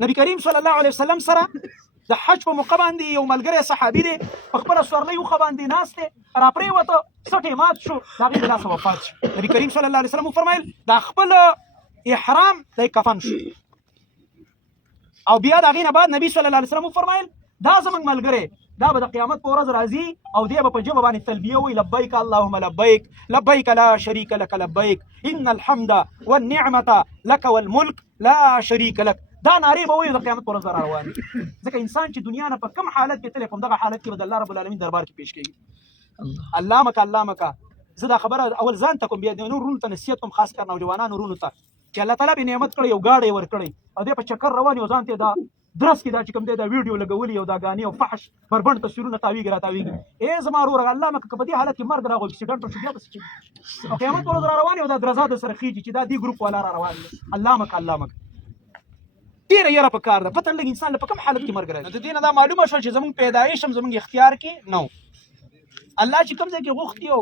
نبی کریم صلی الله علیه وسلم سره د حج په موقع باندې یو ملګری صحابي دی په خپله سورلۍ وښه باندې ناست دی راپرېوته سټ یې مات شو د هغې د لاسه وفات شو. نبي کریم صلی الله علیه وسلم وفرمیل دا خپل احرام دی کفن شو. او بیا د هغې نه بعد نبي صلی الله علیه وسلم وفرمیل دا زموږ ملګری دا به د قیامت په ورځ راځي او دی به په ژبه باندې تلبیه وایي لبیک اللهم لبیک لبیک لا شریک لک لبیک ان الحمد والنعمة لک والملک لا شریک لک. دا نارې به وایي د قیامت په ورځ را روان ځکه انسان چې دنیا نه په کوم حالت کې تللی په همدغه حالت کې به د الله رب العالمین دربار کې پیش کېږي. الله مکه زه دا خبره اول ځان ته کوم بیا د نور ورونو ته نصیحت کوم خاص کر نوجوانانو ورونو ته چې الله تعالی به نعمت کړی یو ګاډی یې ورکړی او دی په چکر روان یو ځان ته دا درس کې دا چې کوم دی دا ویډیو لګولي او دا غانې او فحش بربند تصویرونه تاویږي راتاویږي ای زما وروره الله مکه که په دې حالت کې مرګ راغی اکسیډنټ وشي بیا به څه کېږي او قیامت پر ورځ را روان یو دا درزا د سره خېږي چې دا دې ګروپ والا را روان دی. الله مکه ډېره یره په کار ده پته لږ انسان له په کوم حالت کې مرګ راځي. د دې نه دا معلومه شوه چې زموږ پیدایش هم زموږ اختیار کې نه و. الله چې کوم ځای کې غوښتي او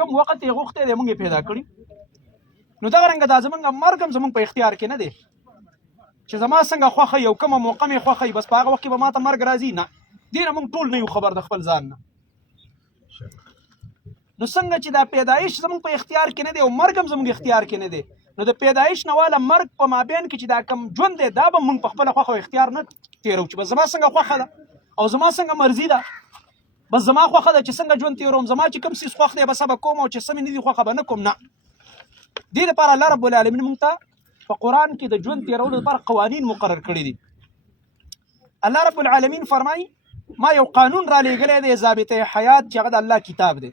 کوم وخت یې غوښتی دی موږ یې پیدا کړي. نو دغه رنګه دا زموږ مرګ هم زموږ په اختیار کې نه دی چې زما څنګه خوښه یو کومه موقع مې خوښه بس په هغه وخت کې به ما ته مرګ راځي. نه دې نه موږ ټول نه یو خبر د خپل ځان نه. نو څنګه چې دا پیدایش زموږ په اختیار کې نه دی او مرګ هم زموږ اختیار کې نه دی نو د پیدایش نه واله مرګ په مابین کې چې دا کم ژوند دی دا به موږ په خپله خوښه او اختیار نه تېرو چې بس زما څنګه خوښه ده او زما څنګه مرضي ده بس زما خوښه ده چې څنګه ژوند تېروم زما چې کوم څیز خوښ دی بس به کوم او چې څه مې نه دي خوښه به نه کوم. نه دې لپاره الله رب العالمین موږ ته په قرآن کې د ژوند تېرولو لپاره قوانین مقرر کړي دي. الله رب العالمین فرمایي ما یو قانون را لېږلی دی ضابطه حیات چې هغه د الله کتاب دی.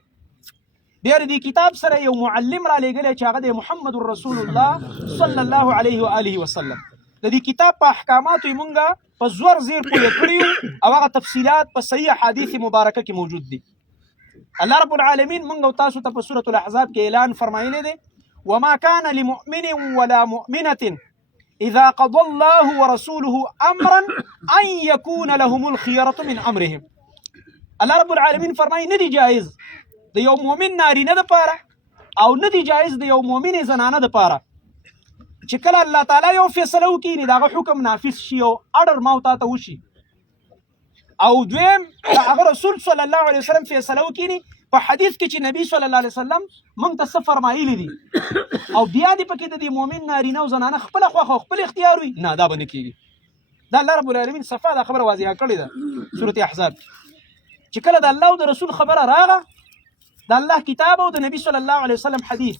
بیا د دې کتاب سره یو معلم را لېږلی چې هغه دی محمد رسول الله صلی الله علیه و آله وسلم. د دې کتاب په احکاماتو یې مونږ په زور زیر پوهې کړي یو او هغه تفصیلات په صحیح حدیث مبارکه کې موجود دي. الله رب العالمین مونږ او تاسو ته په سورة الاحزاب کې اعلان فرمایلی دی وما كان لمؤمن ولا مؤمنة اذا قضى الله ورسوله امرا ان يكون لهم الخيرة من امرهم. الله رب العالمین فرمایي نه دی جایز د یو مؤمن نارینه دپاره او نه دی جایز د یو مؤمن زنانه دپاره چې کله الله تعالی یو فیصله وکړي د هغه حکم نافذ شي او اډر ما او تا ته وشي او دویم د هغه رسول صلی الله علیه وسلم فیصله وکړي په حدیث کې چې نبی صلی الله علیه وسلم موږ ته څه فرمایلي دي او بیا دې پکې د دې مؤمن نارینه او زنانه خپله خوښه او خپل اختیار وي نه دا به نه کېږي. دا الله رب العالمین صفا دا خبره واضحه کړې ده سورة احزاب چې کله د الله او د رسول خبره راغه د الله کتاب او د نبی صلی الله علیه وسلم حدیث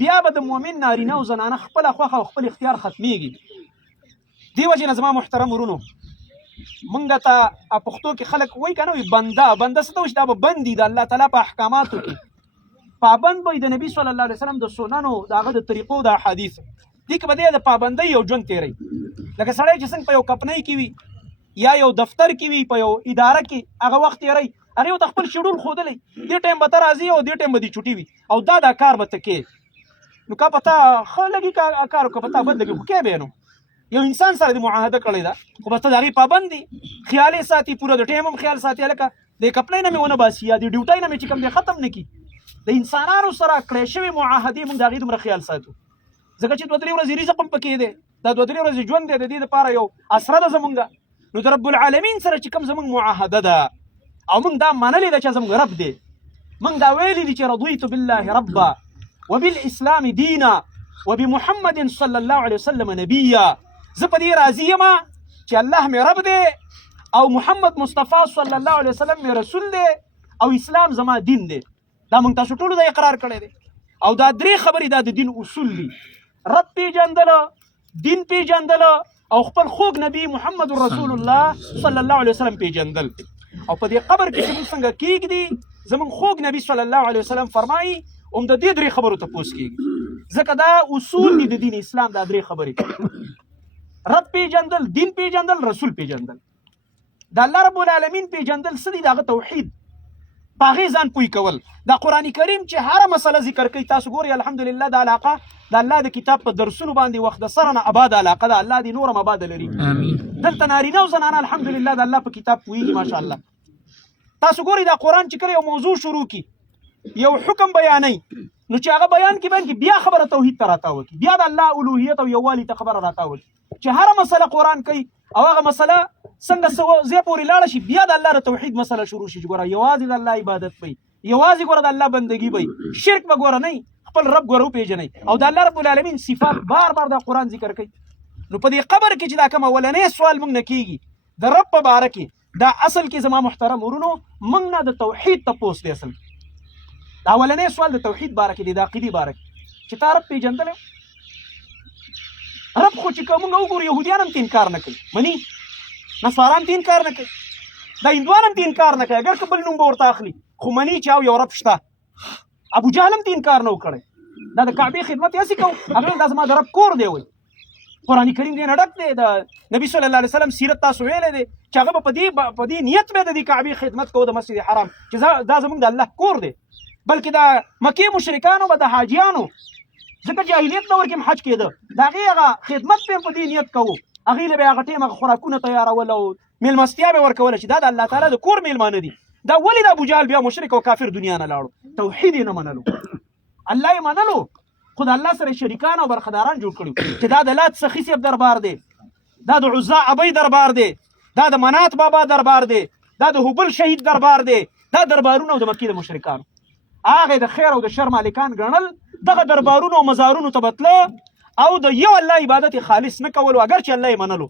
بیا به د مؤمن نارینه او زنانه خپله خوښه او خپل اختیار ختمیږي. دې وجې نه زما محترم ورونو مونږ ته پښتو کې خلک وایي که نه وایي بنده څه ته وایي چې دا به بند دي د الله تعالی په احکاماتو کې پابند به د نبي صلی الله علیه وسلم د سننو د هغه د طریقو د احادیثو دې کې به دی د پابندۍ یو ژوند تېروي. لکه سړی چې څنګه په یو کمپنۍ کې وي یا یو دفتر کې وي په یو اداره کې هغه وخت تېروي هغې ورته خپل شیډول ښودلی دې ټایم به ته راځي او دې ټایم به دې چوټي وي او دا کار به ته کې نو که په تا ښه لګي کار او که په تا بد لګي خو کې به نو یو انسان سره دې معاهده کړې ده خو بس ته د هغې پابند دي خیال یې ساتي پوره د ټایم هم خیال ساتي هلکه د کمپنۍ نه مې ونه باسي یا د ډیوټۍ نه مې چې کوم دی ختم نه کړي. د انسانانو سره کړی شوې معاهدې موږ د هغې دومره خیال ساتو ځکه چې 2-3 ورځې رزق هم پکې دی دا 2-3 ورځې ژوند دی د دې دپاره یو اسره ده زمونږ. نو د رب العالمین سره چې کوم زمونږ معاهده ده او موږ دا منلې ده چې زموږ رب دی موږ دا ویلي دي چې رضیت بالله ربا وبالاسلام دینا وبمحمد صلی الله علیه وسلم نبیا. زه په دې راضي یم چې الله مې رب دی او محمد مصطفی صلی الله علیه وسلم مې رسول دی او اسلام زما دین دی. دا موږ تاسو ټولو دا اقرار کړی دی او دا 3 خبرې دا د دین اصول دي رب پیژندله دین پیژندله او خپل خوږ نبی محمد رسول الله صلی الله علیه وسلم پیژندل. او په دې قبر کې چې موږ څنګه کېږدي زموږ خوږ نبی صلی الله علیه وسلم فرمایي هم د دې 3 خبرو تپوس کېږي ځکه دا اصول دي د دین اسلام دا 3 خبرې رب پیژندل دین پیژندل رسول پیژندل. د الله رب العالمین پیژندل څه دي د هغه توحید په هغې ځان پوی کول. دا قرآن کریم چې هره مسله ذکر کوي تاسو ګورئ الحمدلله د علاقه د الله د کتاب په درسونو باندې وخت د سره نه آباد علاقه ده الله دې نور هم آباده لري. دلته نارینه او زنانه الحمدلله د الله په کتاب پوهېږي ماشاءالله. تاسو ګورئ دا قرآن چې کله یو موضوع شروع کړي یو حکم بیانوي نو چې هغه بیان کې بیا خبره توحید ته راتاو کړي بیا د الله الوهیت او یووالي ته خبره راتاو کړي چې هر مسله قرآن کوي او هغه مسله څنګه ځای پورې لاړه شي بیا د الله د توحید مسله شروع شي. ګوره یوازې د الله عبادت وي، یوازې ګوره د الله بندګي وي، شرک به ګوره نه، خپل رب ګوره وپېژنئ. او د الله رب العالمین صفات بار بار د قرآن ذکر کوي. نو په دې قبر کې چې دا کوم اولنی سوال موږ نه کېږي د رب په باره کې، دا اصل کې زما محترم ورونو موږ نه د توحید تپوس دی. اصل دا اولنی سوال د توحید باره کې دی، د عقیدې باره کې چې تا رب پېژندلی رب خو چې که موږ وګورو یهودیان هم ته انکار نه کوي، مني نصاران ته انکار نه کوي، دا هندوان هم ته انکار نه کوي، اگر که بل نوم به ورته اخلي خو مني چې او یو رب شته. ابو جهل هم ته انکار نه و کړی، دا د کعبې خدمت یې هسې کوو، هغه دا زما د رب کور دی وایي. قرآن کریم دې نه ډک دی، د نبي صلی الله علیه وسلم سیرت تاسو ویلی دی چې هغه به په دې نیت به د دې کعبې خدمت کوو د مسجد حرام چې دا زموږ د الله کور دی. بلکې د مکې مشرکانو به د حاجیانو ځکه جاهلیت دور کې هم حج کېده، د هغې هغه خدمت به په دې نیت کوو، هغې له به هغه ټیم هغه خوراکونه تیارول او میلمستیا به ورکوله چې دا د الله تعالی د کور میلمانه دي. دا ولې د ابوجهل بیا مشرک او کافر دنیا نه لاړو؟ توحید یې نه منلو، الله یې منلو، خو د الله سره شریکان او برخداران جوړ کړي چې دا د لات سخي صاحب دربار دی، دا د عزا ابۍ دربار دی، دا د منات بابا دربار دی، دا د هبل شهید دربار دی. دا دربارونه د مکې د مشرکانو هغه د خیر او د شر مالکان ګڼل، دغه دربارونو او مزارونو ته بتله او د یو الله عبادت خالص نه کولو، اگر چې الله یې منلو.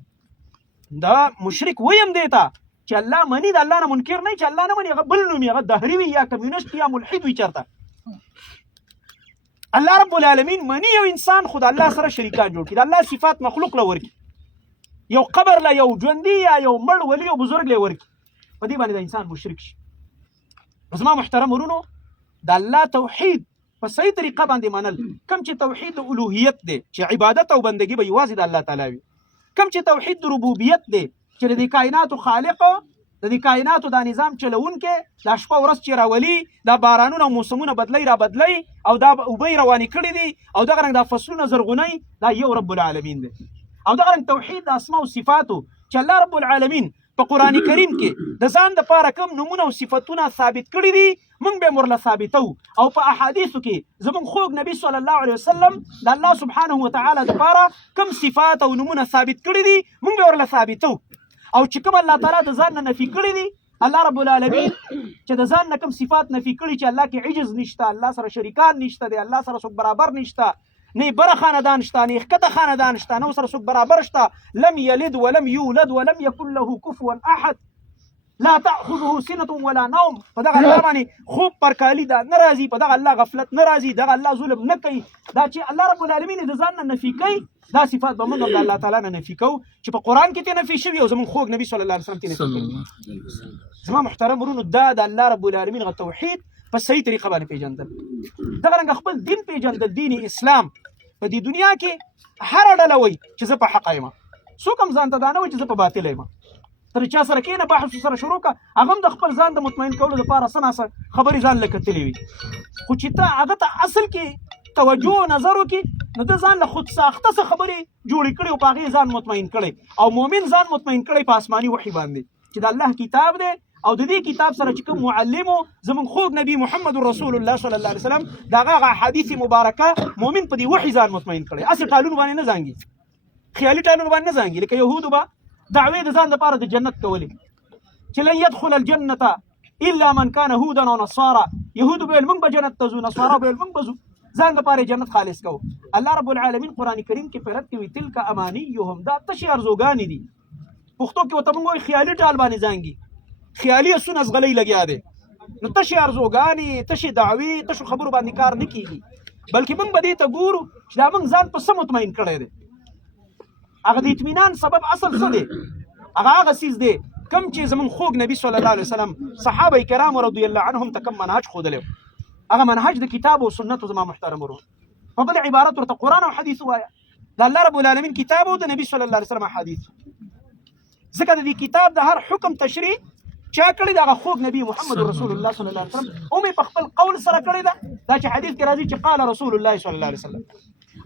دا مشرک ویم دی ته چې الله مني، د الله نه منکر نه، چې الله نه مني هغه بل نوم هغه دهري وي یا کمیونست یا ملحد وي. چېرته الله رب العالمین مني یو انسان خو د الله سره شریکان جوړ کړي، د الله صفات مخلوق له ورکړي، یو قبر له یو ژوندي یا یو مړ ولي او بزرګ له ورکړي، په دې باندې د انسان مشرک شي. زما محترم ورونو د الله توحید په صحیح طریقه باندې منل، کم چې توحید د الوهیت دی چې عبادت او بندګي به یوازې د الله تعالی وي، کم چې توحید د ربوبیت دی چې د کائناتو خالق، د کائناتو دا نظام چلونکې، دا شپه ورځ چې راولي، دا بارانونه او موسمونه بدلی را بدلی او دا اوبه روانې کړي دي او دغه رنګ دا فصلونه زرغونی، دا یو رب العالمین دی. او دغه رنګ توحید د اسماء او صفاتو چې الله رب العالمین په قرآن کریم کې د ځان دپاره کوم نومونه او صفتونه ثابت کړي دي، موږ به ورله ثابتو. او په احادیثو کې زموږ خوږ نبي صلی الله علیه وسلم د الله سبحانه وتعالی دپاره کوم صفات او نومونه ثابت کړي دي، موږ به ورله ثابتو. او چې کوم الله تعالی د ځان نه نفي کړي دي، الله رب العالمین چې د ځان نه کوم صفات نفي کړي چې الله کې عجز نشته، الله سره شریکان نشته دی، الله سره څوک برابر نشته، نه بره خاندان شته، نه ښکته خاندان شته، نه سره څوک برابر شته، لم یلد ولم یولد ولم یکن له کفوا احد، لا تأخذه سنة ولا نوم. په دغه الله باندې خوب پرکالي دا نه راځي، په دغه الله غفلت نه راځي، دغه الله ظلم نه کوي. دا چې الله رب العالمین د ځان نه نفي کوي، دا صفات به موږ د الله تعالی نه نفي کوو چې په قرآن کې ته نفي شوي او زموږ خوږ نبي صلی الله علیه وسلم ته نفي کوي. زما محترم ورونو دا د الله رب العالمین غ توحید په صحیح طریقه باندې پیژندل، دغه رنګ خپل دین پیژندل، دین اسلام. په دې دنیا کې هر ډله وایي چې زه په حق یم، څوک هم ځان ته دا نه وایي چې زه په باطل یم. تر چا سره کېنه بحث سره شروع کړه، هغه هم د خپل ځان د مطمئن کولو لپاره څه ناڅه خبرې ځان له کتلې وي، خو چې ته هغه ته اصل کې توجه نظر وکړي نو د ځان له خود ساخته څه خبرې جوړې کړي او په هغې ځان مطمئن کړی. او مؤمن ځان مطمئن کړی په آسماني وحي باندې چې د الله کتاب دی، او د دې کتاب سره چې کوم معلم زموږ خوږ نبی محمد رسول الله صلی الله علیه وسلم د هغه حدیث مبارکه مؤمن په دې وحي ځان مطمئن کړی، هسې ټالون باندې نه زانګي، خیالي ټالون باندې نه زانګي. لکه یهودو به دعوې د ځان دپاره د جنت کولې چې لن يدخل الجنة الا من كان هودا او نصارى، یهودو به ویل موږ به جنت ته ځو، نصارا به ویل موږ به ځو، ځان دپاره جنت خالص کوو. الله رب العالمین قرآن کریم کې په رد کې وایي تلک امانیهم، دا تشې ارزوګانې دي. پښتو کې ورته موږ وایي خیالي ټال باندې زانګي، خیالي اسونه زغلی لګیا دی. نو تشې ارزوګانې، تشې دعوې، تشو خبرو باندې کار نه کېږي، بلکې موږ به دې ته ګورو چې دا موږ ځان په څه مطمئن کړی دی. هغه د اطمینان سبب اصل څه دی؟ هغه څیز دی کوم چې زموږ خوږ نبي صلی الله علیه وسلم صحابه کرام رضی الله عنهم ته کوم منهج ښودلی، هغه منهج د کتاب او سنتو. زما محترم ورو په بل عبارت ورته قرآن او حدیث ووایه، د الله رب العالمین کتاب او د نبي صلی الله علیه وسلم حدیث. ځکه د دې کتاب د هر حکم تشریح چا کړی د هغه خوږ نبي محمد رسول الله صلی الله علیه وسلم هم په خپل قول سره کړی ده. دا چې حدیث کې راځي چې قال رسول الله صلی الله علیه وسلم،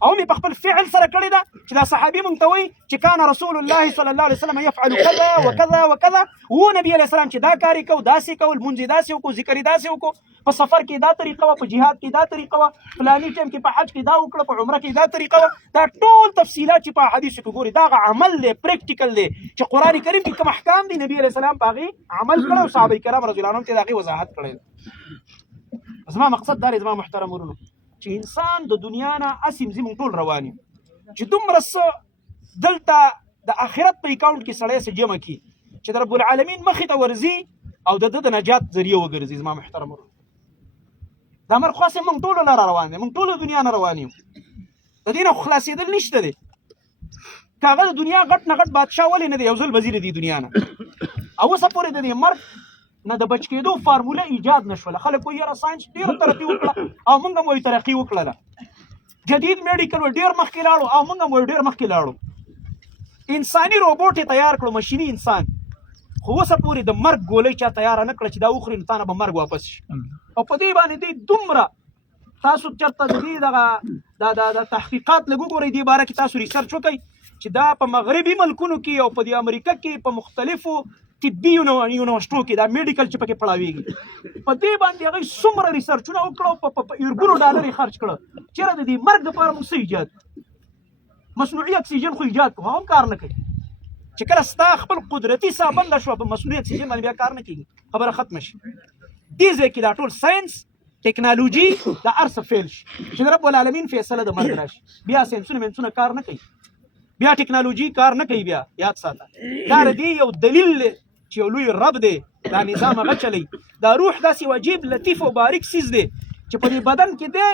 او مې په خپل فعل سره کړې ده چې دا صحابي مونږ ته وایي چې کان رسول الله صلی الله علیه وسلم يفعل كذا وكذا وكذا، و نبی علیه السلام چې دا کار یې کوو، داسې کول، لمونځ یې داسې وکړو، ذکر یې داسې وکړو، په سفر کې دا طریقه وه، په جهاد کې دا طریقه وه، فلاني ټایم کې په حج کې دا وکړه، په عمره کې دا طریقه وه. دا ټول تفصیلات چې په حدیث کې ګوري دا عمل دی، پریکټیکل دی، چې قرآن کریم کې کوم احکام دي نبی علیه السلام په هغې عمل کړی او صحابه کرام رضی الله عنهم ته د هغې وضاحت کړی. زما مقصد دا دی زما محترم ورونو چې انسان د دنیا نه هسې مونږ ټول روان یو چې دومره څه دلته د آخرت په اکاونټ کې سړی څه جمع کړي چې د رب العالمین مخې ته ورځي او د ده د نجات ذریعه وګرځي. زما محترم ورونو دا امر خاص مونږ ټولو لاره روان دی، مونږ ټولو دنیا نه روان یو، د دې نه خو خلاصېدل نشته دی. که هغه د دنیا غټ نه غټ بادشاه ولې نه دی، یو ځل وزیر دی دنیا نه، او اوسه پورې د دې مرګ نه د بچ کېدو فارموله ایجاد نه شوله. خلک وایي یاره ساینس ډېره ترقي وکړه او موږ هم وایو ترقي وکړه ده، جدید میډیکل ډېر مخکې لاړو او موږ هم وایو ډېر مخکې لاړو. انساني روبوټ یې تیار کړو، مشیني انسان، خو اوسه پورې د مرګ ګولۍ چا تیاره نه کړه چې دا وخوري نو تا نه به مرګ واپس شي. او په دې باندې دی دومره تاسو چېرته د دې د تحقیقات لږ وګورئ، دې باره کې تاسو ریسرچ وکئ چې دا په مغربي ملکونو کې او په دې امریکا کې په مختلفو طبي یونیورسټو کې دا میډیکل چې پکې پړاویږي، په دې باندې هغوی څومره ریسرچونه وکړه، په اربونو ډالر یې خرچ کړه چېرې د دې مرګ دپاره موږ څه ایجاد، مصنوعي اکسیجن خو ایجاد کړو، هم کار نه کوي. چې کله ستا خپل قدرتي ساه بنده شوه په مصنوعي اکسیجن باندې بیا کار نه کېږي، خبره ختمه شي. دې ځای کې دا ټول ساینس ټیکنالوژي دا هر څه فیل شي چې د رب العالمین فیصله د مرګ راشي. بیا ساینسونه مینسونه کار نه کوي، بیا ټیکنالوژي کار نه کوي. بیا یاد ساته دا د دې یو دلیل دی چې یو لوی رب دی دا نظام هغه چلی. دا روح داسې عجیب لطیف او باریک څیز دی چې په دې بدن کې دی.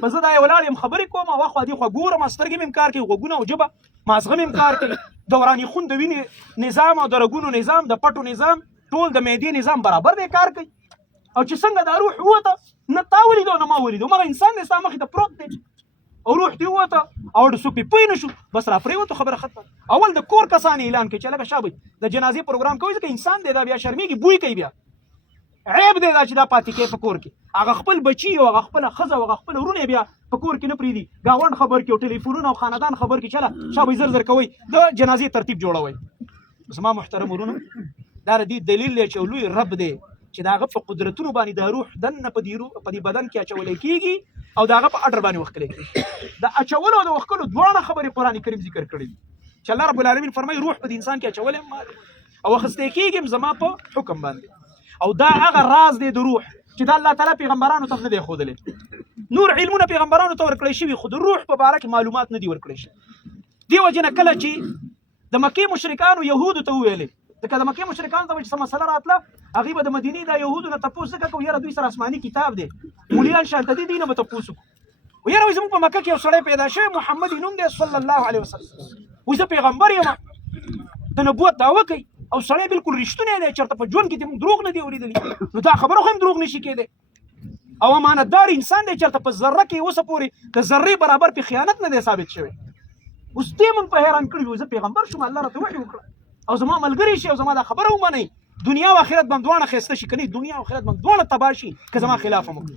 په زه دا یې ولاړ یم خبرې کوم، اخوا دې خوا ګورم، سترګې مې هم کار کوي، غوږونه او ژبه، مازغه مې هم کار کوي، دوراني خون د وینې نظام او د رګونو نظام، د پټو نظام، ټول د معدې نظام برابر دی کار کوي. او چې څنګه دا روح ووته نه تا ولیدو نه ما ولیدو، مغه انسان دی ستا مخې ته پروت دی او روح دې ووته او څوک پې پوه نه شو، بس را پرېوتو، خبره ختمه. اول د کور کسان اعلان کوي چې لکه شابه د جنازې پروګرام کوي، ځکه انسان دی دا بیا شرمېږي، بوی کوي، بیا عیب دی دا چې دا پاتې کوي په کور کې. هغه خپل بچي او هغه خپله ښځه او هغه خپل ورونه بیا په کور کې نه پرېږدي، ګاونډ خبر کړي او ټلیفونونه او خاندان خبر کړي، چله شابه زر زر کوئ د جنازې ترتیب جوړوئ. زما محترم ورونه دا د دې دلیل دی چې لوی رب دی چې د هغه په قدرتونو باندې دا روح دننه په دې بدن کې اچولی کېږي او د هغه په اډر باندې وښکلی کېږي. د اچولو او د وښکلو دواړه خبرې قرآن کریم ذکر کړي دي چې الله رب العالمین فرمایي روح په دې انسان کې اچولی یم او اخیستی کېږي زما په حکم باندې. او دا هغه راز دی د روح چې دا الله تعالی پیغمبرانو ته نه دی ښودلی. نور علمونه پیغمبرانو ته ورکړی شوي خو د روح په باره کې معلومات نه دي ورکړی شوي. دې وجې نه کله چې د مکې مشرکانو یهودو ته وویلې، ځکه د مکې مشرکانو ته به چې څه مسله راتله هغوی به د مدینې د یهودو نه تپوس ځکه کوو یاره دوی سره آسماني کتاب دی، مولیان شالته دي، دوی نه به تپوس وکړو. وایي یاره وایي زموږ په مکه کې یو سړی پیدا شوی محمد یې نوم دی صلی الله علیه وسلم، وایي زه پیغمبر یم، د نبوت دعوه کوي او سړی بالکل رښتونی دی، چېرته په ژوند کې دې موږ دروغ نه دي اورېدلي، نو دا خبره خو هم دروغ نشي کېدی. او امانتدار انسان دی، چېرته په ذره کې اوسه پورې د ذرې برابر پې خیانت نه دی ثابت شوی. اوس دې موږ په حیران کړي یو، زه پیغمبر شوم، الله راته وحي وکړه او زما ملګری شي او زما دا خبره ومنئ، دنیا او آخرت به هم دواړه ښایسته شي، که نه دنیا او آخرت به هم دواړه تباه شي که زما خلاف هم وکړي.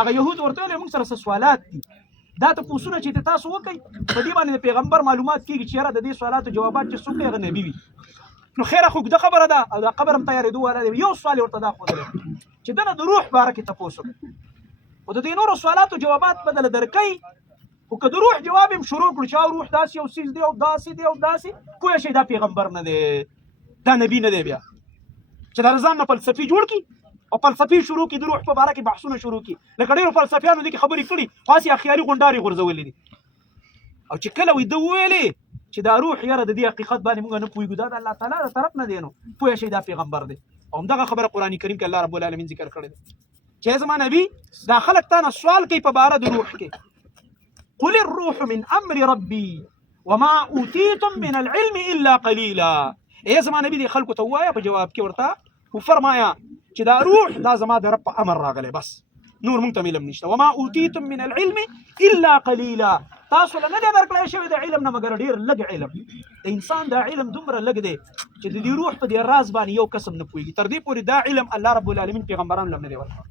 هغه یهود ورته ویل موږ سره څه سوالات دي، دا تپوسونه چې تاسو وکئ په دې باندې د پیغمبر معلومات کېږي چې یاره د دې سوالاتو جوابات چې څوک کوي هغه نبي وي. نو خیره خو اوږده خبره ده او دا قبر هم تیارېدو والا دی. یو سوال یې ورته دا ښودلی چې ده نه د روح باره کې تپوس وکړي، خو د دې نورو سوالاتو جوابات به دله درکوي، خو که د روح جواب یې شروع کړو چې روح داسې یو څیز دی او داسې دی او داسې، پوه شئ دا پیغمبر نه دی، دا نبي نه دی. بیا چې دا ځان نه فلسفي جوړ کړي او فلسفي شروع کړي، د روح په باره کې بحثونه شروع کړي، لکه ډېرو فلسفیانو دې کې خبرې کړي خو هسې خیالي غونډارې غورځولې دي. او چې کله وي ده وویلې چې دا روح یاره د دې حقیقت باندې موږ نه پوهېږو، دا د الله تعالی د طرف نه دی، نو پوه شئ دا پیغمبر دی. او همدغه خبره قرآن کریم کې الله رب العالمین ذکر کړې ده چې زما نبي دا خلک تا نه سوال کوي په باره د روح کې، قل الروح من امر ربي وما اوتیتم من العلم الا قلیلا. ای زما نبی دې خلکو ته ووایه په جواب کې ورته وفرمایه چې دا روح دا زما د رب په امر راغلی، بس نور موږ ته علم نشته. وما اوتیتم من العلم الا قلیلا، تاسو له نه دی درکړی شوی د علم نه مګر ډېر لږ علم. د انسان دا علم دومره لږ دی چې د دې روح په دې راز باندې یو قسم نه پوهېږي. تر دې پورې دا علم الله رب العالمین پیغمبرانو له هم نه دی ورکړی.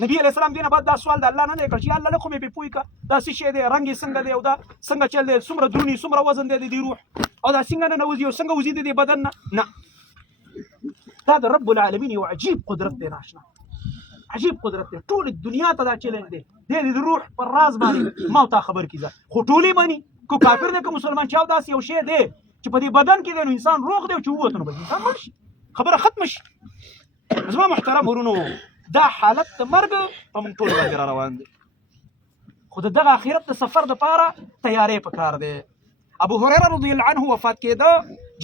نبی علیہ السلام دینه بعد دا سوال د الله نه دی کړ چې الله له خو مې به پوي کا دا څه شی دی رنګ یې څنګه دی او دا څنګه چل دی څومره درونی څومره وزن دی د روح او دا څنګه نه نوځي او څنګه وزي دی بدن نه دا د رب العالمین یو عجیب قدرت دی ناشنا عجیب قدرت دی ټول دنیا ته دا چیلنج دی د روح پر راز باندې ما ته خبر کیږه خو ټولې مانی کو کافر دی کو مسلمان چاو داس یو شی دی چې په دې بدن کې دی انسان روغ دی او چې وته نو به انسان مړ شي خبره ختم شي زما محترم ورونو دا حالت د مرګ په موږ ټول باندې را روان دي خو دغه آخرت د سفر دپاره تیارې پکار دی ابو هريره رضی الله عنه وفات کېده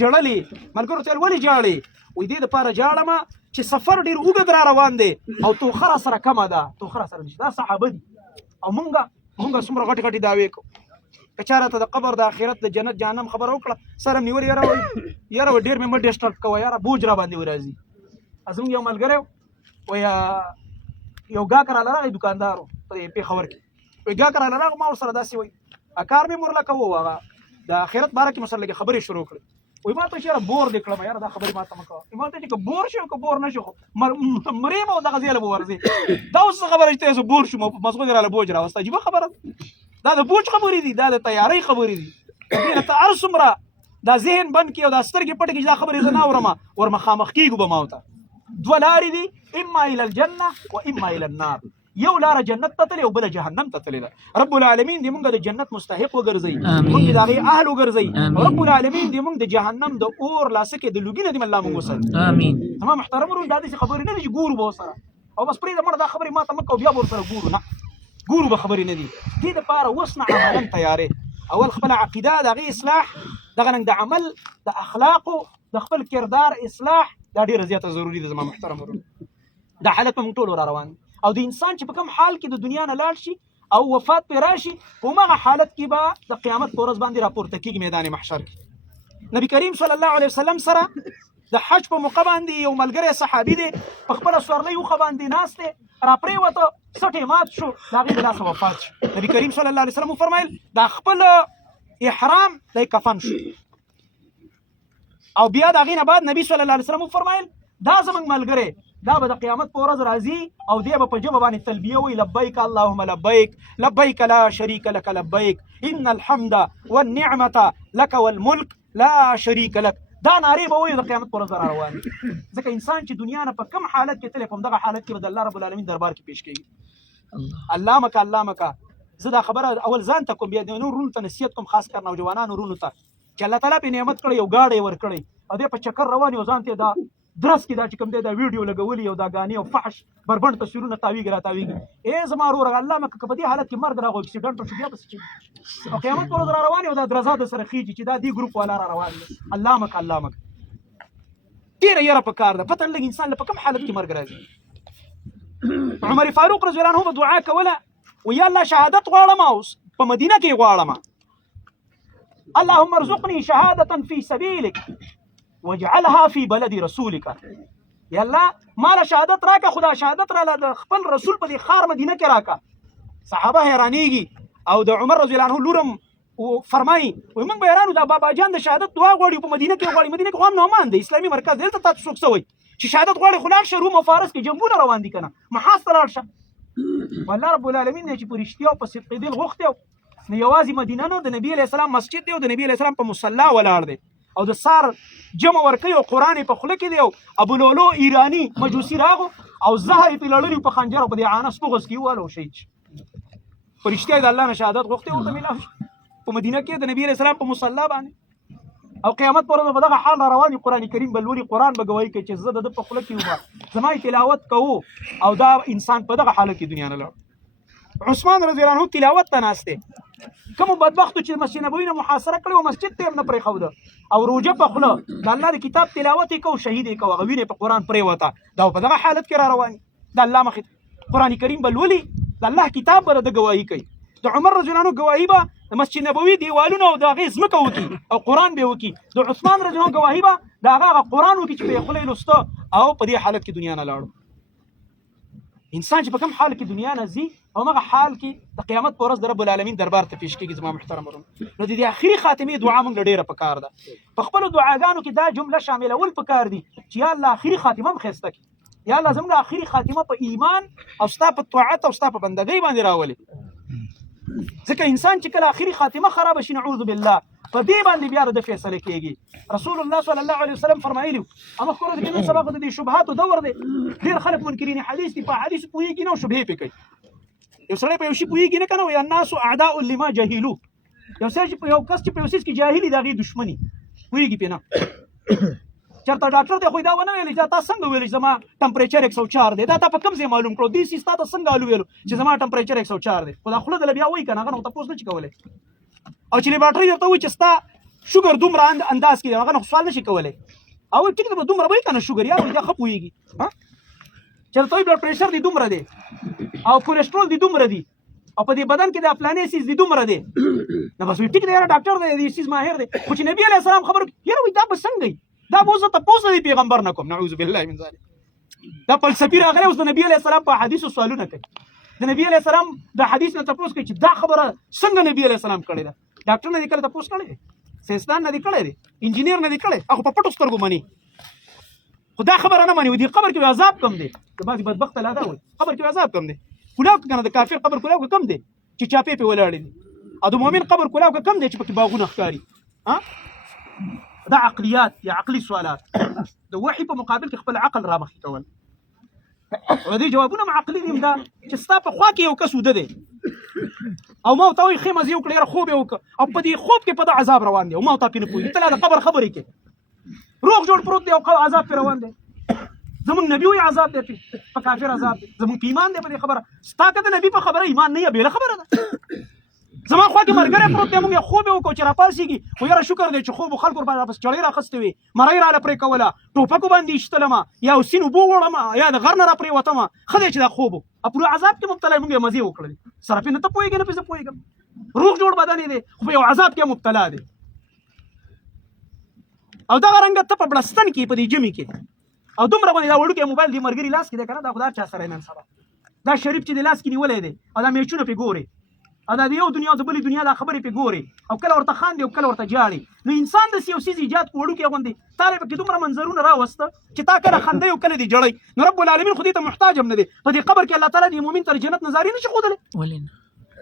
جړلې ملګرو ته ولې جاړې وې دې دپاره جاړمه چې سفر ډېر اوږد را روان دی او توخره سره کمه ده توخره سره نشته دا صحابه دي او مونږ څومره غټې غټې دعوې کوو که چا راته د قبر د آخرت د جنت جهنم خبره وکړه سره مې نیولې یاره ډېر مې مه ډسټرب کوه یاره بوج را باندې ورځي زموږ یو ملګری و یو ګاک راله راغی دوکاندارو په پېښور کې وایي ګاک راله راغی ما ورسره داسې وایي کار مې مرله کوو هغه د آخرت باره کې مثلا لږې خبرې شروع کړې وایي ما ته چې یاره بور دې کړم یاره دا خبرې ما ته مه کوه ما ته چې که بور شي او که بور نه شي خو مریم او دغه ځای له به ورځې دا اوس څه خبره چې ته زه بور شوم او په مسغو دې راله بوج راوسته عجیبه خبره دا د بوج خبرې دي دا د تیارۍ خبرې دي دې ته هر څومره دا ذهن بند کړي او دا سترګې پټې کړي چې دا خبرې زه نه اورم ور مخامخ کېږو به ما ورته دوه لارې دي اما الى الجنه و اما الى النار یو لاره جنت ته تللی او بله جهنم ته تللی ده رب العالمین دې موږ د جنت مستحق وګرځوي موږ د هغې اهل وګرځوي رب العالمین دې موږ د جهنم د اور لاسه کې د لوګي نه دې الله موږ وساتي امین زما محترم ورونو دا داسې خبرې نه دي چې ګورو به ورسره او بس پرېږده مړه دا خبرې ما ته مه کوه بیا به ورسره ګورو نه ګورو به خبرې نه دي دې دپاره اوس نه عملا تیارې اول خپله عقیده د هغې اصلاح دغه رنګ د عمل د اخلاقو د خپل کردار اصلاح دا ډېره زیاته ضروري ده زما محترم ورونو دا حالت په موږ ټولو را روان او د انسان چې په کوم حال کې د دنیا نه لاړ شي او وفات پرې راشي په همغه حالت کې به د قیامت په ورځ باندې راپورته کېږي میدان محشر کې نبي کریم صلی الله علیه وسلم سره د حج په موقع باندې یو ملګری صحابي دی په خپله سورلۍ اوښه باندې ناست دی راپرېوته سټ یې مات شو د هغې د لاسه وفات شو نبي کریم صلی الله علیه وسلم وفرمیل دا خپل احرام دی کفن شو او بیا د هغې نه بعد نبي صلی الله علیه وسلم وفرمیل دا زموږ ملګری دا به د قیامت په ورځ راځي او دی به په ژبه باندې تلبیه وایي لبیک اللهم لبیک لبیک لا شریک لک لبیک ان الحمد والنعمة لك والملک لا شریک لک دا نارې به وایي د قیامت په ورځ را روان ځکه انسان چې دنیا نه په کوم حالت کې تللی په همدغه حالت کې به د الله رب العالمین دربار کې پیش کېږي الله مکه زه دا خبره اول ځان ته کوم بیا د نور رونو ته نصیحت کوم خاص کر نوجوانانو رونو ته چې الله تعالی پې نعمت کړی یو ګاډی یې ورکړی او دی په چکر روان یو ځان ته دا درس کې دا چې کوم دی دا ویډیو لګولي او دا ګانې او فحش بربنډ تصویرونه تاویږي راتاویږي زما وروره الله مکه که په دې حالت کې مرګ راغو اکسیډنټ وشو بیا به څه کېږي او قیامت په ورځ را روان یو دا درزا د سره خېږي چې دا دې ګروپ والا را روان دی الله مکه ډېره یره پکار ده پته لږ انسان له په کوم حالت کې مرګ راځي عمر فاروق رضی الله عنه به دعا کوله و یا الله شهادت غواړم او په مدینه کې غواړم اللهم ارزقني شهادة في سبيلك وجعلها في بلد رسولك یا الله مال شهادت راکا خدا شهادت را د خپل رسول په دې خار مدینه کې راکا صحابه حیرانېږي او د عمر رضی الله عنه لورم فرمایي وایي موږ به حیرانو دا بابا جان د شهادت دعا غواړي په مدینه کې غواړي مدینه کې خو هم نعمان دی اسلامي مرکز دلته تاسو څوک څه وایي چې شهادت غواړي خو لاړ شه روم او فارس کې جنګونه روان دي که نه محاذ ته لاړ شه والله رب العالمین نه چې په رښتیا او په صدقېدل غوښتی نو یوازې مدینه نه د نبي علیه السلام مسجد دی او د نبي علیه السلام په مصلا ولاړ دی او د سار جمع ورکوي او قرآن یې په خوله کې دی او ابو لولو ایراني مجوسي راغو او زهر یې پرې لړلي په خنجر او په دې عانه سپوغز کې ووهل او شهید شي په رښتیا یې د الله نه شهادت غوښتی ورته میلاو شي په مدینه کې د نبي علیه السلام په مصلا باندې او قیامت پر ورځ په دغه حال را روان قرآن کریم به لولي قرآن به ګواهي کوي چې زه د ده په خوله کې وبه زما تلاوت کوو او دا انسان په دغه حالت کې دنیا نه لاړ عثمان رضی الله عنه تلاوت ته ناست دی کومو بدبختو چې مسجد نبوي نه محاصره کړی او مسجد ته یې نه پرېښوده او روژه په خوله د الله د کتاب تلاوت یې کوو شهید یې کوو هغه وینې په قرآن پرېوته دا په دغه حالت کې را روان د الله مخې قرآن کریم به لولي د الله کتاب به د ګواهي کوي د عمر رضی الله عنه ګواهي به د مسجد نبوي دیوالونه او د هغې ځمکه وکړي او قرآن به یې وکړي د عثمان رضی الله عنه ګواهي به د هغه قرآن وکړي چې په یې خوله یې لوسته او په دې حالت کې دنیا نه لاړو انسان چې په کوم حال کې دنیا نه ځي او هغه حال کې د قیامت په ورځ د رب العالمین دربار ته پیش کېږي زما محترم ورونو نو د دې آخري خاتمې دعا موږ له ډېره پکار ده په خپلو دعاګانو کې دا جمله شاملول پکار دي چې یا الله آخري خاتمه هم ښایسته کړي یا الله زموږ اخري خاتمه په ایمان او ستا په طاعت او ستا په بندګۍ باندې راولي. ځکه انسان چې کله اخري خاتمه خراب شي نعوذ بالله په دې باندې بیا د فیصله کېږي. رسول الله صلی الله علیه وسلم فرمایلی اما خو د نن سبا د شبهات دور دی، ډېر خلک منکرین حدیث دي، په حدیث پوهېږي نه او شبهې پې کوي. یو سړی په یو شي پوهېږي نه که نه وایي الناس اعداء لما جهلو. یو سړی چې یو کس چې په یو څیز کې جاهل وي د هغې دښمني پوهېږي پې نه. چېرته ډاکټر ته خو دا ونه ویلې چې تا څنګه ویلې چې زما ټمپریچر 104 دی، دا تا په کوم ځای معلوم کړو؟ دې سیز تا ته څنګه ویلو چې زما ټمپریچر 104 دی؟ خو دا خوله دله بیا وایي که نه، هغه نه خو تپوس نه شي کولی. او چې لیبارټري درته وایي چې ستا شوګر دومره انداز کې دی، هغه نه خو سوال نه شي کولی. او ټیک ده به دومره به وي که نه شوګر، یا وایي دا ښه پوهېږي. چې درته وایي بلډ پرېشر دی دومره دی او کولېسټرول دی دومره دی او په دې بدن کې د فلانې سیز دی دومره دی، نو بس وایي ټیک دی یاره ډاکټر دی دې سیز ماهر دی. خو چې نبي علیه السلام خبرو یاره وایي دا به څنګه وي؟ دا به اوس تپوس د پیغمبر نه کوم، نعوذ بالله من ذلک. دا فلسفي راغلی اوس د نبي علیه السلام په حدیثو سوالونه کوي. د نبي علیه السلام د حدیث نه تپوس کوي چې دا خبره څنګه نبي علیه السلام کړې ده. ډاکټر نه دې کله تپوس کړی دی، ساینسدان نه دې کړی دی، انجینیر نه دې کړی، هغه په پټو سترګو مني. خو دا خبره نه مني. و دې قبر کې عذاب کم دی. د بعضې بدبخته لا دا وایي قبر کې عذاب کم دی. کلاو که که نه د کافر قبر کلاو که کم دی چې چاپې پې ولاړې دي، او د مؤمن قبر کلاو که کم دی چې پکې باغونه ښکاري. دا عقلیات یا عقلي سوالات د وحي په مقابل کې خپل عقل را مخکې کول. او دې جوابونه عقلي دي دا چې ستا په خوا کې یو کس وده دی او ما ورته وایي ښې مزې وکړې یاره خوب یې وکړه او په دې خوب کې په ده عذاب روان دی او ما ورته پرې نه پوهېږي. ته لا د قبر خبرې کې روغ جوړ پروت دی او عذاب پرې روان دی. زمونږ نبي وایي عذاب دی په کافر عذاب دی، زمونږ په ایمان دی په دې خبره. ستا که د نبي په خبره ایمان نه یې بېله خبره ده. زما خوا کې ملګری پروت دی، موږ یې خوب یې وکړو چې راپاڅېږي، خو یاره شکر دی چې خوب خلکو ورباندې راپسې چړۍ راخیستې وې، مرۍ راله پرې کوله، ټوپکو باندې ایشتلمه، یا سیند اوبو وړمه، یا د غر نه را پرېوتمه. ښه دی چې دا خوب و او پوره عذاب کې مبتلا موږ یې مزې وکړلې. سره پې نه ته پوهېږې نه پې زه پوهېږم. روغ جوړ بدن یې دی خو په یو عذاب کې مبتلا دی. او دغه رنګه ته په بړستن کې په دې ژمي کې او دومره باندې دا وړوکی موبایل دې ملګري لاس کې دی که نه، دا خو دا چا سره نن سبا دا شریف چې دې لاس کې نیولی دی او دا میچونه پې ګورې او دا د یو دنیا او د بلې دنیا دا خبرې پې ګورې او کله ورته خاندې او کله ورته جاړې. نو انسان داسې یو څیز ایجاد په وړوکی غوندې تا یې پکې دومره منظرونه راوسته چې تا کله خندی او کله دې جړی. نو رب العالمین خو دې ته محتاج هم نه دی. په دې قبر کې الله تعالی دې مؤمن ته جنت نظارې نه شي ښودلی.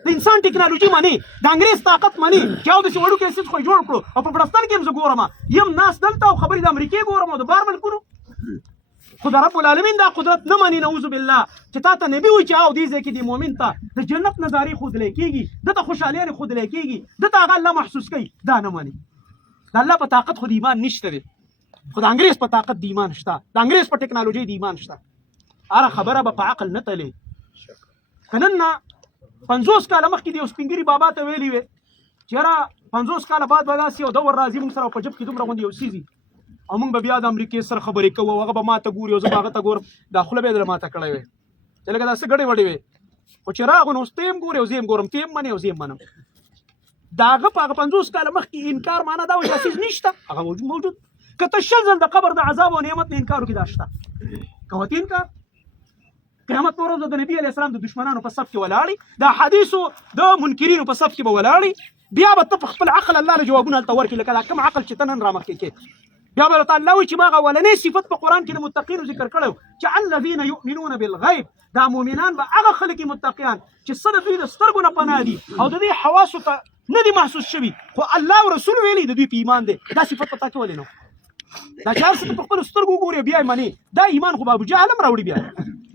د انسان ټکنالوژي مني، د انګریز طاقت مني چې او داسې وړوکی څیز خو یې جوړ کړو او په بړستن کې هم زه ګورم یم ناست دلته او خبرې د امریکې ګورم او د بار ملکونو. خو د رب العالمین دا قدرت نه مني نعوذ بالله چې تا ته نبي وایي چې او دې ځای کې د مؤمن ته د جنت نظارې ښودلی کېږي، ده ته خوشحالیانې ښودلی کېږي، ده ته هغه الله محسوس کوي. دا نه مني. د الله په طاقت خو د ایمان نشته دی، خو د انګریز په طاقت د ایمان شته، د انګریز په ټکنالوژۍ د ایمان شته. هره خبره به په عقل نه تلې. که نن نه 50 کاله مخکې د یو سپین ږیري بابا ته ویلي وې چې یاره 50 کاله بعد به داسې یو دور راځي موږ سره په جب کې دومره غوندې یو څیز او موږ به بیا د امریکې سره خبرې کوو، هغه به ما ته ګوري او زه به هغه ته ګورم. دا خوله به یې دله ما ته کړی وی چې لکه داسې ګډې وډې وې. خو چې راغو نو اوس ته یې هم ګورې او زه یې هم ګورم، ته یې هم منې او زه یې هم منم. د هغه په هغه 50 کاله مخکې انکار معنا دا و چې دا څیز نشته، هغه موجود. که ته 100 ځل د قبر د عذاب او نعمت نه انکار وکړې دا شته. کوه ته انکار قیامت په ورځ د نبي علیه السلام د دشمنانو په صف کې ولاړې، د حدیثو د منکرینو په صف کې به ولاړې. بیا به ته په خپل عقل الله له جوابونه هلته ورکړي لکه دا کوم عقل چې ته نن رامخکې کې. بیا به ورته الله وایي چې ما هغه اولنی صفت په قرآن کې د متقینو ذکر کړی چې الذین یؤمنون بالغیب، دا مؤمنان به هغه خلک متقیان چې څه د دوی د سترګو نه پناه دي او د دوی حواسو ته نه دي محسوس شوي، خو الله او رسول ویلي د دوی په ایمان دی. دا صفت په تا کې ولې نه و؟ دا چې هر څه ته په خپلو سترګو وګورې بیا یې منې. دا ایمان خو به ابوجهل هم راوړي، بیا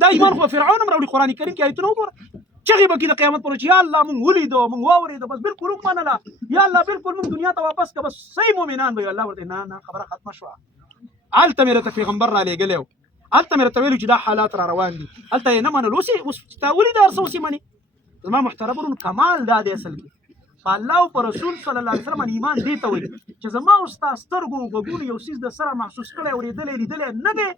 دا ایمان خو به فرعون هم راوړي. قرآن کریم کې آیتونه وګوره چغې به کړي د قیامت پر ورځ چې یا الله موږ ولیدو موږ واورېدو بس بالکل موږ منله، یا الله بالکل موږ دنیا ته واپس که بس صحیح مؤمنان به یو. الله ورته نه خبره ختمه شوه. هلته مې راته پیغمبر را لېږلی و، هلته مې راته ویلي چې دا حالات را روان دي، هلته یې نه منل. اوس چې تا ولیده هر څه اوس یې مني. زما محترم ورونو کمال دا دی اصل کې په الله او په رسول صلی الله علیه وسلم ایمان دې ته وایي چې زما او ستا سترګو غوږونو یو څیز د سره محسوس کړی اورېدلی لیدلی نه دی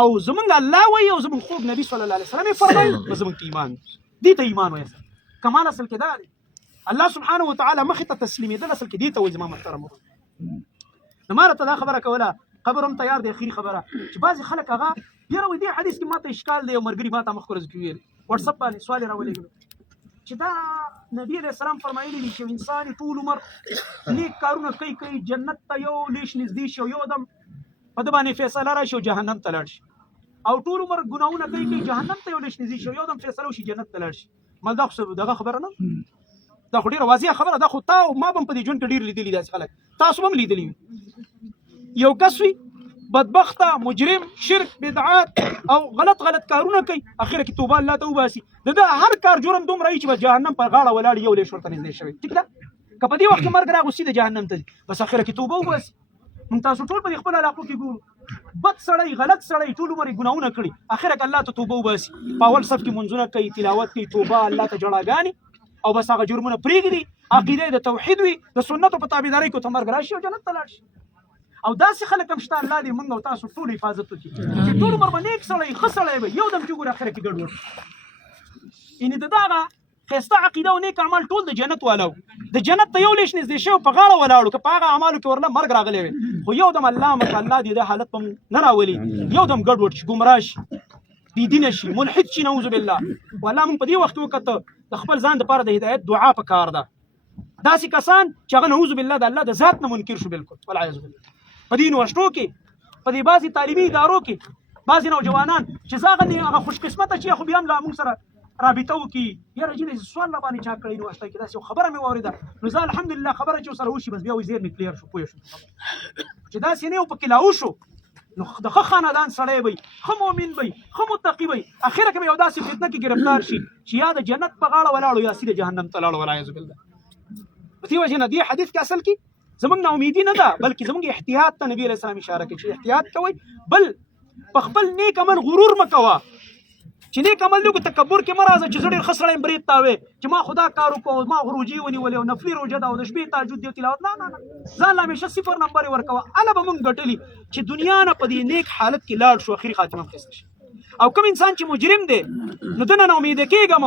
او زمونږ الله وایي او زمونږ خوږ نبي صلی الله علیه وسلم یې فرمایي نو زمونږ ایمان دې ته ایمان وایي. کمال اصل کې دا دی الله سبحانه وتعالی مخې ته تسلیمېدل اصل کې دې ته وایي. زما محترم ورونو نو ما راته دا خبره کوله، قبر هم تیار دی. اخري خبره چې بعضې خلک هغه یاره وایي دې حدیث کې ما ته اشکال دی او ملګري ما ته مخکې ورځ کې ویل وټسپ باندې سوال یې راولېږلو چې دا نبی علیه السلام فرمایلي دي چې انسان ټول عمر نیک کارونه کوي جنت ته یو لیش نږدې شي او یو دم په د باندې فیصله راشي او جهنم ته لاړ شي او ټول عمر ګناهونه کوي جهنم ته ولې نږدې شي یو دم فیصله وشي جنت ته لاړ شي ما دا خو دغه خبره نه دا خو ډیره واضحه خبره ده خو تا ما هم په دې ژوند کې ډیر لیدلي داسې خلک تاسو هم لیدلي یو کس وي بدبخته مجرم شرک بدعات او غلط کارونه کوي اخر کې توبه الله ته وباسي دا هر کار جرم دومره وي چې جهنم پر غاړه ولاړ یو لې شورته نږدې شوی ټیک ده که په دې وخت کې مرګ راغوسي د جهنم ته بس اخر کې توبه وباسي موږ تاسو ټول په خپل علاقو کې ګورو بد سړی غلط سړی ټول عمر ګناونه کړي اخر کې الله ته توبه وباسي په اول صف کې منځونه کوي تلاوت کوي توبه الله ته جړاګاني او بس هغه جرمونه پرېږدي عقیده د توحید وي د سنتو په تابعداري کې تمرګ راشي او جنت ته لاړ شي او داسې خلک هم شته الله دې موږ او تاسو ټول حفاظت وکړي چې ټول عمر باندې نیک سړی ښه سړی وي یو دم چې ګوره اخر کې ګډوډ یعنې د دغه ښایسته عقیده او نیک اعمال ټول د جنت والا د جنت ته یو لیش نږدې شوی په غاړه ولاړو که په هغه اعمالو کې ورله مرګ راغلی وي خو یو دم الله دې د حالت په نه راولي یو دم ګډوډ شي ګمراه شي بېدینه شي ملحد شي نعوذ بالله والله موږ په دې وخت کې وکته د خپل ځان دپاره د هدایت دعا پکار ده داسې کسان چې هغه نعوذ بالله د الله د ذات نه منکر شو بالکل والعیاذ بالله په دې یونیورسټو کې په دې بعضې تعلیمي ادارو کې بعضې نوجوانان چې هغه خوش قسمته چې خو بیا هم له موږ سره رابطه وکړي یاره جینې سوال راباندې چا کړی یونیورسټۍ کې داسې یو خبره مې واورېده نو زه الحمدلله خبره چې ورسره وشي بس بیا وایي ذهن مې کلیر شو پوه شو چې داسې نه یو پکې لاو شو نو د ښه خاندان سړی وي ښه مؤمن وي ښه متقي وي اخره کې به یو داسې فتنه کې ګرفتار شي چې یا د جنت په غاړه ولاړو یا سیده جهنم ته لاړو والعیاذ بالله په دې وجې نه دې حدیث کې اصل کې زموږ ناامیدي نه ده بلکې زموږ احتیاط ته نبي علیه السلام اشاره کوي چې احتیاط کوئ بل په خپل نیک عمل غرور مه کوه چې نیک عمل دی تکبر کې مه راځه چې زه ډېر ښه سړی یم برید تاوې چې ما خدا کار وکړو ما روجې ونیولې او نفلي روژه ده او د شپې تهجد دی او تلاوت نه ځان له همیشه 0 نمبر یې ورکوه هله به موږ ګټلي چې دنیا نه په دې نیک حالت کې لاړ شو اخري خاتمه هم ښایسته شي او کوم انسان چې مجرم دی نو ده نه ناامیده کېږم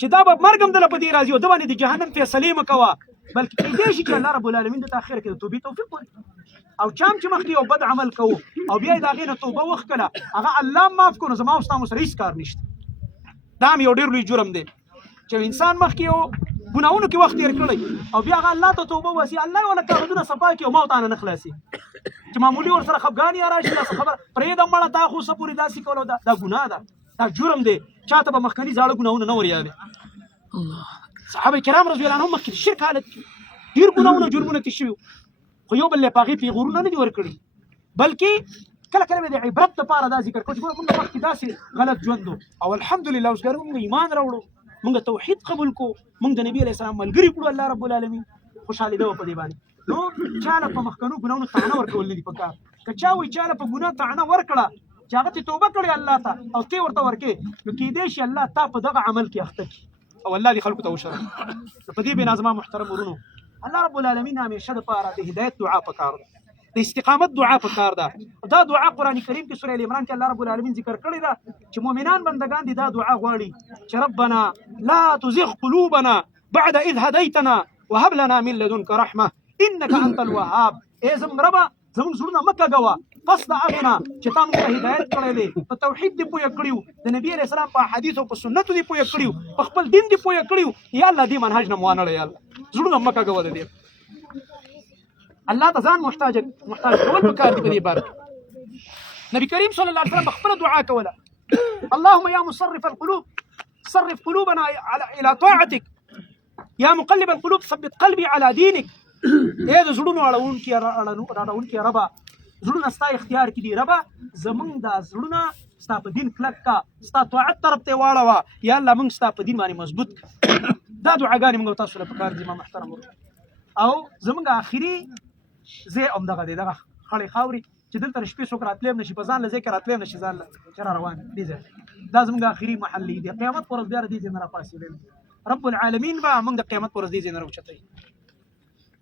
چې دا به مرګ هم دله په دې راځي او ده باندې د جهنم فیصلې مه کوه بلکې کېدای شي چې الله رب العالمین د اخر کې د توبې توفیق ورکړي او چا هم چې مخکې یو بد عمل کوو او بیا یې د هغې نه توبه وښکله هغه الله هم معاف کړو نو زما او ستا سره هېڅ کار نشته دا هم یو ډېر لوی جرم دی چې انسان مخکې یو ګناهونو کې وخت تېر کړی او بیا هغه الله ته توبه وباسي الله یې وله کاغذونه صفا کړي او ما ورته نه خلاصي چې معمولي ورسره خفګان یا راشي داسې خبره پرېږده مړه تا خو څه پورې داسې کولو دا ګناه ده دا جرم دی چاته به مخکني زاړه ګناهونه نه ور یادوي صحابه کرام رضی الله عنهم مخکې د شرک حالت کې ډېر ګناهونه جرمونه تېر شوي خو یو بل یې په هغې پیغورونه نه دي ورکړي بلکې کله کله به د عبرت دپاره دا ذکر کړو چې ګوره موږ مخکې داسې غلط ژوند و او الحمدلله اوس ګوره موږ ایمان راوړو موږ توحید قبول کړو موږ د نبي علیه السلام ملګري کړو الله رب العالمین خوشحالېده وه په دې باندې نو چا له په مخکنو ګناهونو طعنه ورکول نه دي په کار که چا وایي چا له په ګناه طعنه ورکړه چې هغه ترې توبه کړې الله ته او ته ورته ورکې نو کېدای شي الله تا په دغه عمل کې اخته کړي او الله دې خلکو ته وشرم نو په دې بنا زما محترم ورونو الله رب العالمین همیشه دپاره د هدایت دعا پکار ده د استقامت دعا پکار ده دا دعا قرآن کریم کې سوره ال عمران کې الله رب العالمین ذکر کړی ده چې مؤمنان بندگان دي دا دعا غواړي چې ربنا لا تزغ قلوبنا بعد اذ هديتنا وهب لنا من لدنك رحمه انك انت الوهاب ای زموږ ربه زموږ زړونه مه کږوه قصد هغې نه چې تا موږ ته هدایت کړی دی په توحید دې پویه کړي د نبي علیه السلام په احادیثو په سنتو دې پویه کړي په خپل دین دې پویه کړي یا الله دې منهج نه مو وانړی یا الله زړونه مه کږوه د دې الله ته ځان محتاج کول پکار دي په دې باره نبي کریم صلی الله علیه وسلم خپله دعا کوله اللهم یا مصرف القلوب صرف قلوبنا الى طاعتك یا مقلب القلوب ثبت قلبي على دينك ای د زړونو راړونکي ربه زړونه ستا اختیار کې دي ربه زمونږ دا زړونه ستا په دین کلک کا ستا طاعت طرف ته واړوه یا الله موږ ستا په دین باندې مضبوط کړه دا دعاګانې موږ تاسو له پکار دي ما محترم او زمونږ آخري ځای همدغه دی دغه خړې خاورې چې دلته د شپې څوک راتلی هم نشي په ځان له ځای کې راتلی هم نشي ځان له چې را روان دې ځای دا زمونږ آخري محل دی قیامت په ورځ بیا د دې ځای نه راپاڅېدل رب العالمین به موږ د قیامت په ورځ دې ځای نه راوچتوي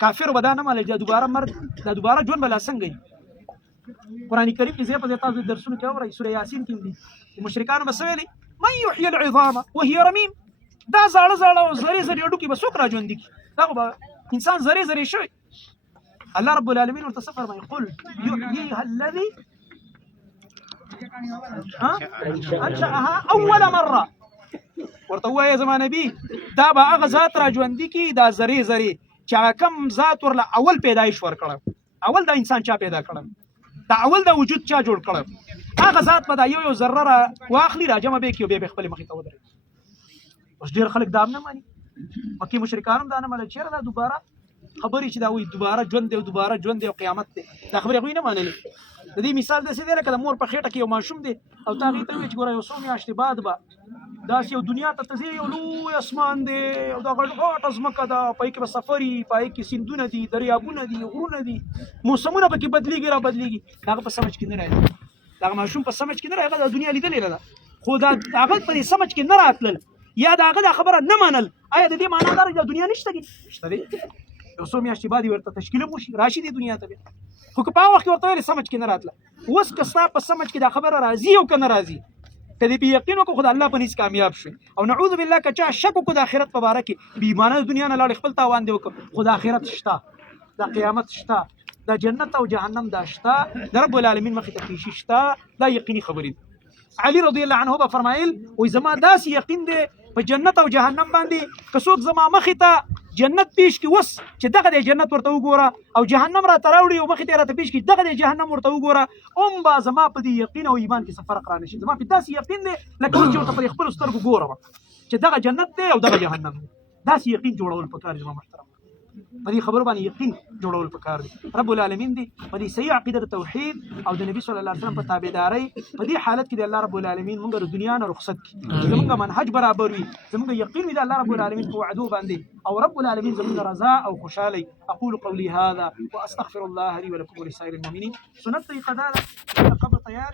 کافر به دا نه ماني چې دا دوباره مرګ دا دوباره ژوند به لا څنګه وي قرآن کریم کې ځای په ځای تاسو درسونه کې اورئ سوره یاسین کې دي مشرکانو به څه ویلي من یحیي العظام وهي رمیم دا زاړه زاړه زرې زرې هډوکي به څوک راژوندي کړي دا خو به انسان زرې زرې شوی الله رب العالمین ورته څه فرمایي قل یحییها الذي انشأها اول مره ورته ووایه زما نبي دا به هغه ذات راژوندي کړي دا زرې زرې چې هغه کوم ذات ورله اول پیدایش ورکړه اول دا انسان چا پیدا کړه دا اول د وجود چا جوړ کړ هغه ذات په دا یو ذره را واخلي راجمه به کې به خپل مخې ته ودرېږي. اوس ډېر خلک دا نه ماني، مکې مشرکان هم دا نه منل چېرې دا دوباره خبرې چې دا وایي دوباره ژوند دی او دوباره ژوند دی او قیامت دی، دا خبرې هغوی نه منلې. د دې مثال داسې دی لکه د مور په خېټه کې یو ماشوم دی او تا هغې ته ووایي چې ګوره یو څو میاشتې بعد به داسې یو دنیا ته ځې، یو لوی اسمان دی او دا غټه ځمکه ده، په هغې کې به سفر وي، په هغې کې سیندونه دي، دریابونه دي، غرونه دي، موسمونه پکې بدلېږي را بدلېږي. د هغه په سمج کې نه راځي، د هغه ماشوم په سمج کې نه راځي، هغه د دنیا لیدلې نه ده، خو دا هغه په دې سمج کې نه راتلل یا د هغه دا خبره نه منل. آیا د دې معنا دا ده چې دنیا نشته کې؟ شته دی، یو څو میاشتې بعد ورته تشکیل هم وشي راشي دې دنیا ته بیا، خو که په هغه وخت کې ورته ویلې سمج کې نه راتله. اوس که ستا په سمج کې دا خبره راځي او که نه راځي، که دې په یقین وکړو خو د الله په نس کامیاب شوې، او نعوذ بالله که چا شک وکړو د آخرت په باره کې، بې ایمانه د دنیا نه لاړې خپل تاوان دې وکړو، خو د آخرت شته، د قیامت شته، د جنت او جهنم دا شته، د رب العالمین مخې ته پیشي شته، دا یقیني خبرې دي. علي رضی الله عنه به فرمایل وایي زما داسې یقین دی په جنت او جهنم باندې، که څوک زما مخې ته جنت پیش کی وس چې دغه د جنت ورته وګوره او جهنم را تراوړي او مخې ته راته پیش کی دغه د جهنم ورته وګوره، با زما په دې یقین او ایمان کې څه فرق را نشي. زما په داسې یقین دی لکه اوس چې ورته په خپلو سترګو ګورم چې دغه جنت دی او دغه جهنم دی. داسې یقین جوړول پکار دي زما محترم، په دې خبرو باندې یقین جوړول پکار دي. رب العالمین دی په دې صحیح عقیده د توحید او د نبی صلی الله علیه وسلم په تابعدارۍ په دې حالت کې د الله رب العالمین موږ د دنیا نه رخصت کړي، زموږ منهج برابر وي، زموږ یقین وي د الله رب العالمین په وعدو باندې، او رب العالمین زموږ رضا او خوشحالي. اقول قولي هذا واستغفر الله لي ولكم ولسائر المؤمنين. سنت طریقه دا ده قبر تیار